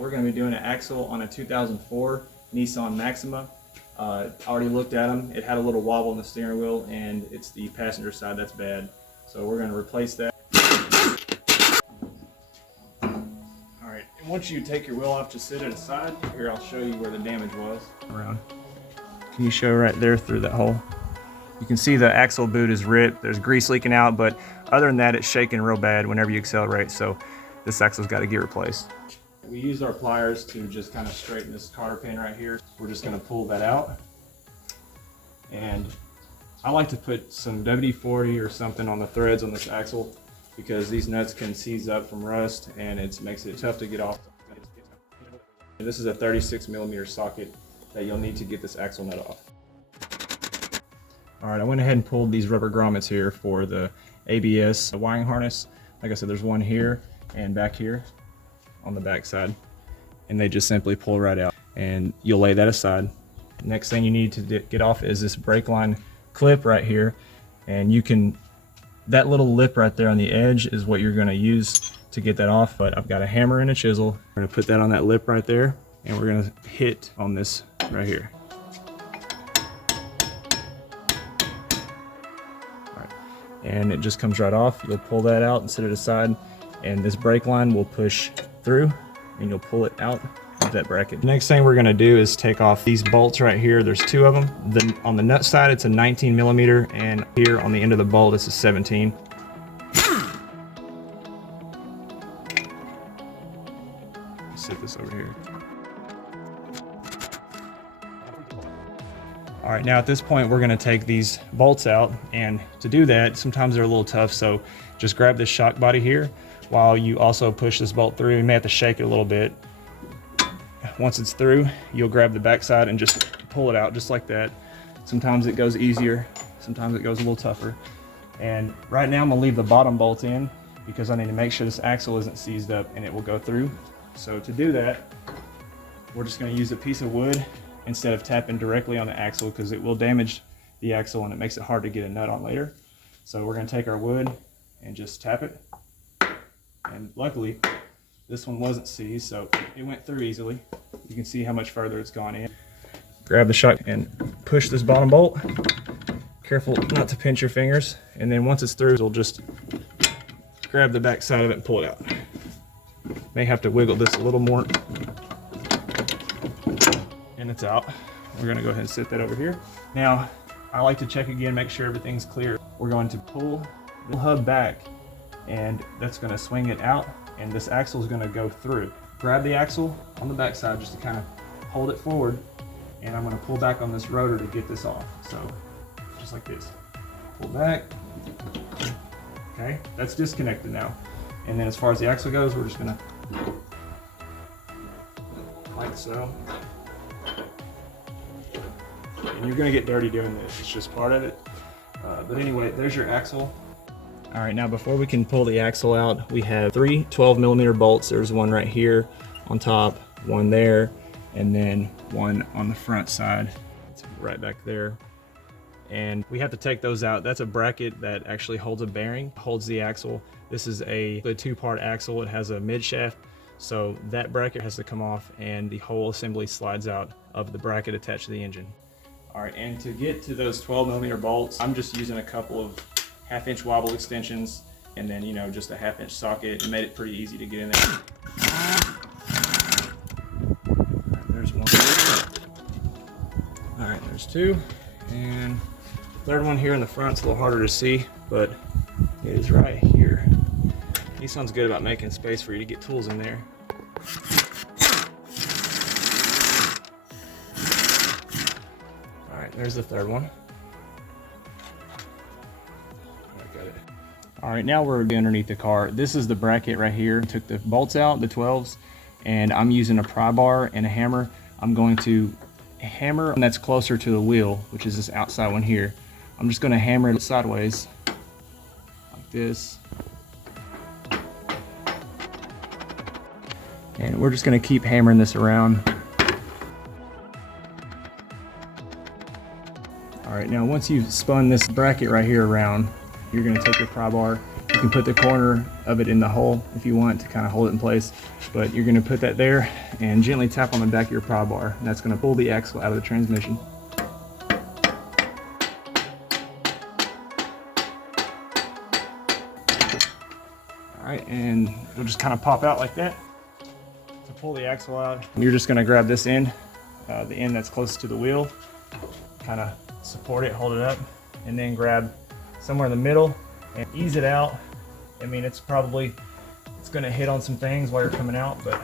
We're going to be doing an axle on a 2004 Nissan Maxima. I already looked at them. It had a little wobble in the steering wheel, and it's the passenger side that's bad. So we're going to replace that. Alright, and once you take your wheel off, just sit it aside. Here, I'll show you where the damage was. Around. Can you show right there through that hole? You can see the axle boot is ripped. There's grease leaking out, but other than that, it's shaking real bad whenever you accelerate. So this axle's got to get replaced. We used our pliers to just kind of straighten this cotter pin right here. We're just going to pull that out. And I like to put some WD-40 or something on the threads on this axle because these nuts can seize up from rust and it makes it tough to get off. And this is a 36mm socket that you'll need to get this axle nut off. Alright, I went ahead and pulled these rubber grommets here for the ABS wiring harness. Like I said, there's one here and back here on the back side, and they just simply pull right out, and you'll lay that aside. Next thing you need to get off is this brake line clip right here, and you can, that little lip right there on the edge is what you're going to use to get that off, but I've got a hammer and a chisel. We're going to put that on that lip right there, and we're going to hit on this right here. And it just comes right off. You'll pull that out and set it aside, and this brake line will push through and you'll pull it out of that bracket. The next thing we're going to do is take off these bolts right here. There's two of them. Then on the nut side it's a 19mm, and here on the end of the bolt it's a 17. Set this over here. All right, now at this point we're going to take these bolts out, and to do that sometimes they're a little tough, so just grab this shock body here while you also push this bolt through. You may have to shake it a little bit. Once it's through, you'll grab the back side and just pull it out just like that. Sometimes it goes easier, sometimes it goes a little tougher. And right now I'm going to leave the bottom bolt in because I need to make sure this axle isn't seized up and it will go through. So to do that, we're just going to use a piece of wood instead of tapping directly on the axle because it will damage the axle and it makes it hard to get a nut on later. So we're going to take our wood and just tap it. And luckily, this one wasn't seized, so it went through easily. You can see how much further it's gone in. Grab the shock and push this bottom bolt. Careful not to pinch your fingers. And then once it's through, you'll just grab the back side of it and pull it out. May have to wiggle this a little more. And it's out. We're going to go ahead and set that over here. Now, I like to check again, make sure everything's clear. We're going to pull the hub back, and that's going to swing it out, and this axle is going to go through. Grab the axle on the back side just to kind of hold it forward, and I'm going to pull back on this rotor to get this off. So just like this, pull back. Okay, that's disconnected now. And then as far as the axle goes, we're just going to, like so. And you're going to get dirty doing this, it's just part of it. But anyway, there's your axle. All right, now before we can pull the axle out, we have three 12mm bolts. There's one right here on top, one there, and then one on the front side. It's right back there. And we have to take those out. That's a bracket that actually holds a bearing, holds the axle. This is a two-part axle. It has a mid shaft, so that bracket has to come off and the whole assembly slides out of the bracket attached to the engine. All right, and to get to those 12mm bolts, I'm just using a couple of 1/2-inch wobble extensions and then, just a 1/2-inch socket. It made it pretty easy to get in there. Alright, there's one. Alright, there's two. And third one here in the front. It's a little harder to see, but it is right here. Nissan's good about making space for you to get tools in there. Alright, there's the third one. All right, now we're underneath the car. This is the bracket right here. Took the bolts out, the 12s, and I'm using a pry bar and a hammer. I'm going to hammer one that's closer to the wheel, which is this outside one here. I'm just going to hammer it sideways like this. And we're just going to keep hammering this around. All right, now once you've spun this bracket right here around, you're going to take your pry bar. You can put the corner of it in the hole if you want to kind of hold it in place, but you're going to put that there and gently tap on the back of your pry bar, and that's going to pull the axle out of the transmission. All right, and it'll just kind of pop out like that. To pull the axle out, you're just going to grab this end, the end that's closest to the wheel, kind of support it, hold it up, and then grab somewhere in the middle and ease it out. I mean, it's going to hit on some things while you're coming out, but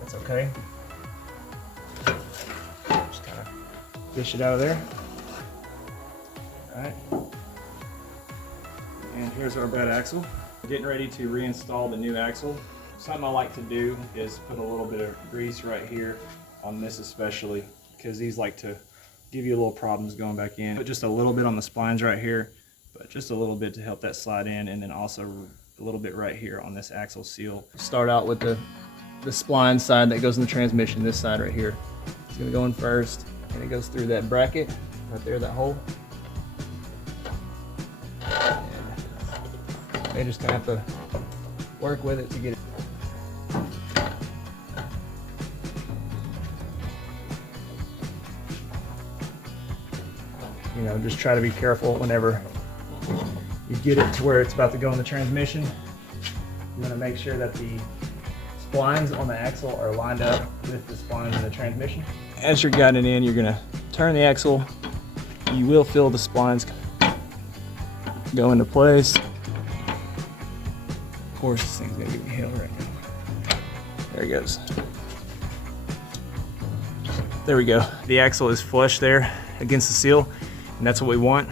that's okay. Just kind of fish it out of there. All right. And here's our bed axle. Getting ready to reinstall the new axle. Something I like to do is put a little bit of grease right here on this especially, because these like to give you a little problems going back in. Put just a little bit on the splines right here, but just a little bit to help that slide in, and then also a little bit right here on this axle seal. Start out with the spline side that goes in the transmission, this side right here. It's gonna go in first, and it goes through that bracket right there, that hole. And you're just gonna have to work with it to get it. You know, just try to be careful whenever you get it to where it's about to go in the transmission. You want to make sure that the splines on the axle are lined up with the splines in the transmission. As you're guiding it in, you're going to turn the axle. You will feel the splines go into place. Of course, this thing's going to give me hell right now. There it goes. There we go. The axle is flush there against the seal, and that's what we want.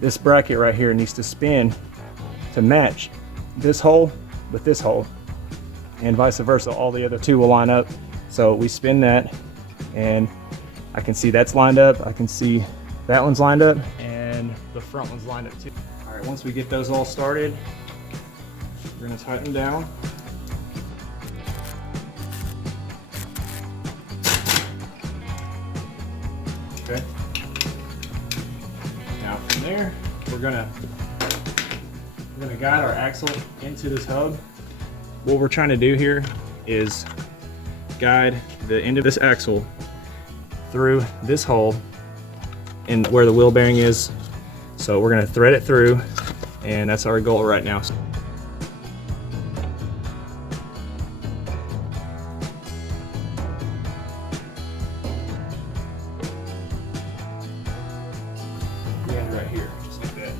This bracket right here needs to spin to match this hole with this hole, and vice versa. All the other two will line up. So we spin that, and I can see that's lined up. I can see that one's lined up, and the front one's lined up too. All right, once we get those all started, we're gonna tighten down. Okay. Now from there, we're gonna guide our axle into this hub. What we're trying to do here is guide the end of this axle through this hole and where the wheel bearing is. So we're gonna thread it through, and that's our goal right now. Right here, just like that.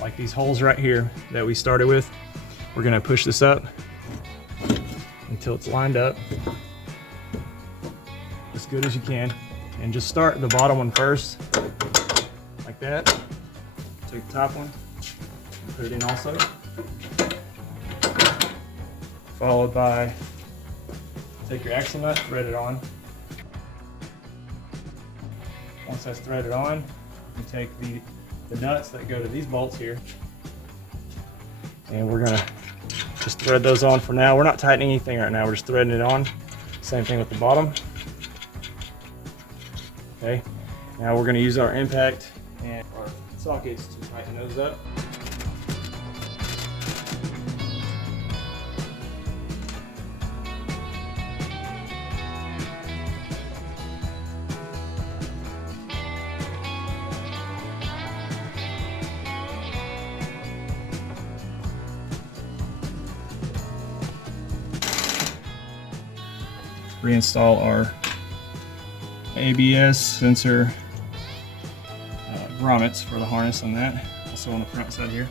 Like these holes right here that we started with, we're gonna push this up until it's lined up as good as you can, and just start the bottom one first, like that. Take the top one and put it in also, followed by take your axle nut, thread it on. Once that's threaded on, you take the nuts that go to these bolts here, and we're gonna just thread those on for now. We're not tightening anything right now, we're just threading it on. Same thing with the bottom. Okay, now we're gonna use our impact and our sockets to tighten those up. Reinstall our ABS sensor grommets for the harness on that, also on the front side here.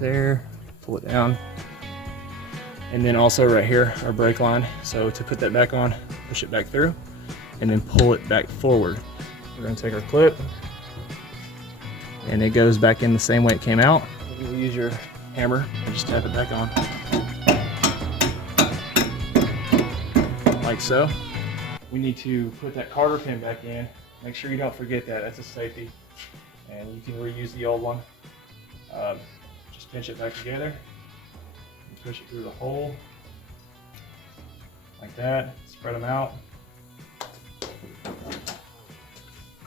There, pull it down. And then also right here, our brake line. So to put that back on, push it back through, and then pull it back forward. We're gonna take our clip, and it goes back in the same way it came out. You'll use your hammer and just tap it back on. Like so. We need to put that Carter pin back in. Make sure you don't forget that, that's a safety. And you can reuse the old one. Just pinch it back together and push it through the hole. Like that, spread them out.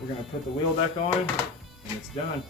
We're gonna put the wheel back on and it's done.